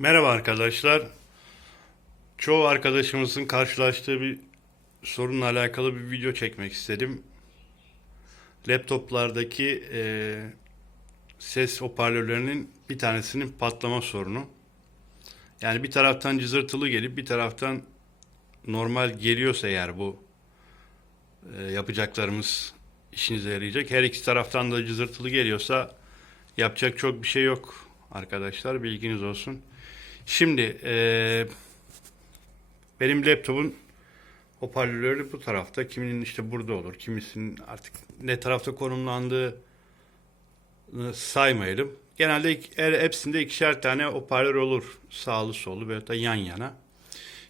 Merhaba arkadaşlar. Çoğu arkadaşımızın karşılaştığı bir sorunla alakalı bir video çekmek istedim. Laptoplardaki eee, ses hoparlörlerinin bir tanesinin patlama sorunu. Yani bir taraftan cızırtılı gelip bir taraftan normal geliyorsa eğer bu eee, yapacaklarımız işinize yarayacak. Her iki taraftan da cızırtılı geliyorsa yapacak çok bir şey yok arkadaşlar. Bilginiz olsun. Şimdi eee, benim laptopun hoparlörü bu tarafta. Kiminin işte burada olur. Kimisinin artık ne tarafta konumlandığı saymayalım. Genelde her- hepsinde ikişer tane hoparlör olur. Sağlı sollu veyahut da yan yana.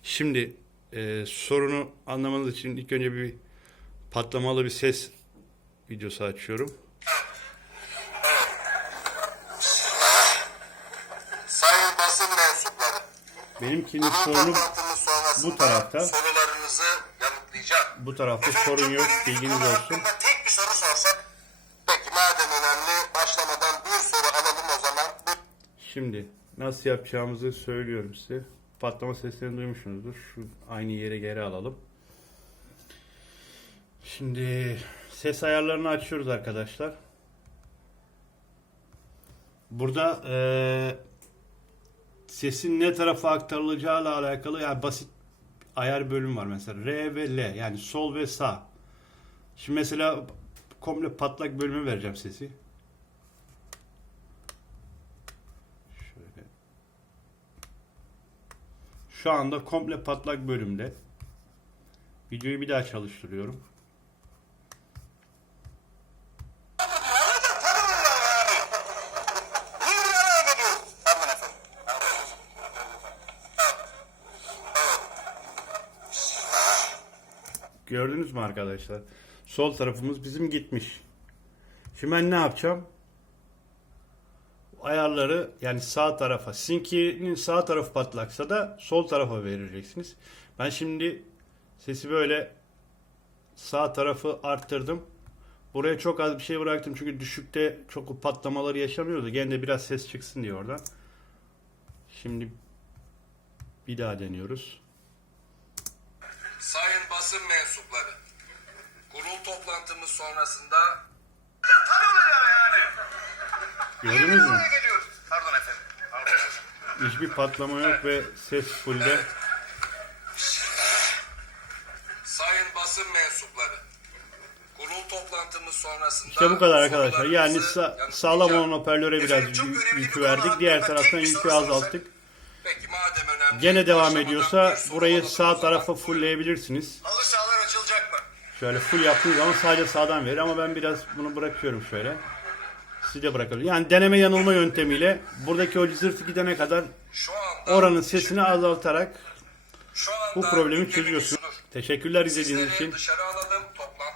Şimdi eee, sorunu anlamanız için ilk önce bir patlamalı bir ses videosu açıyorum. Sayın basın mensupları, Benimkinin bunun sorunu bu tarafta. sorularınızı yanıtlayacağım. bu tarafta Efendim, sorun yok. Bilginiz olsun. tek bir soru sorsak. Peki madem önemli, başlamadan bir soru alalım o zaman. Şimdi nasıl yapacağımızı söylüyorum size. Patlama seslerini duymuşsunuzdur. Şu aynı yere geri alalım. Şimdi ses ayarlarını açıyoruz arkadaşlar. Burada eee, sesin ne tarafa aktarılacağıyla alakalı yani basit ayar bölüm var mesela R ve L yani sol ve sağ. Şimdi mesela komple patlak bölümü vereceğim sesi. Şöyle. Şu anda komple patlak bölümde. Videoyu bir daha çalıştırıyorum. niye bir araya geliyoruz? Pardon efendim. Gördünüz mü arkadaşlar? Sol tarafımız bizim gitmiş. Şimdi ben ne yapacağım? Ayarları yani sağ tarafa, sizinkinin sağ tarafı patlaksa da sol tarafa vereceksiniz. Ben şimdi sesi böyle sağ tarafı arttırdım. Buraya çok az bir şey bıraktım çünkü düşükte çok patlamaları yaşamıyordu. Gene de biraz ses çıksın diye oradan. Şimdi bir daha deniyoruz. Basın mensupları, kurul toplantımız sonrasında... Tanıyorlar yani. Gördünüz mü? geliyoruz? Pardon efendim. Pardon. Hiçbir patlama yok ve ses fullde. Sayın basın mensupları, kurul toplantımız sonrasında... İşte bu kadar arkadaşlar. Yani sa- sağlam olan hoparlöre biraz yükü verdik. Diğer taraftan yükü azalttık. Peki madem önemli... Gene devam ediyorsa burayı sağ tarafa fullleyebilirsiniz. Halı sahalar açılacak mı? Şöyle full yaptığınız zaman sadece sağdan verir ama ben biraz bunu bırakıyorum şöyle. Siz de bırakın. Yani deneme yanılma yöntemiyle buradaki o cızırtı gidene kadar Şu anda... oranın sesini azaltarak şu anda bu problemi çözüyorsunuz. Teşekkürler izlediğiniz için.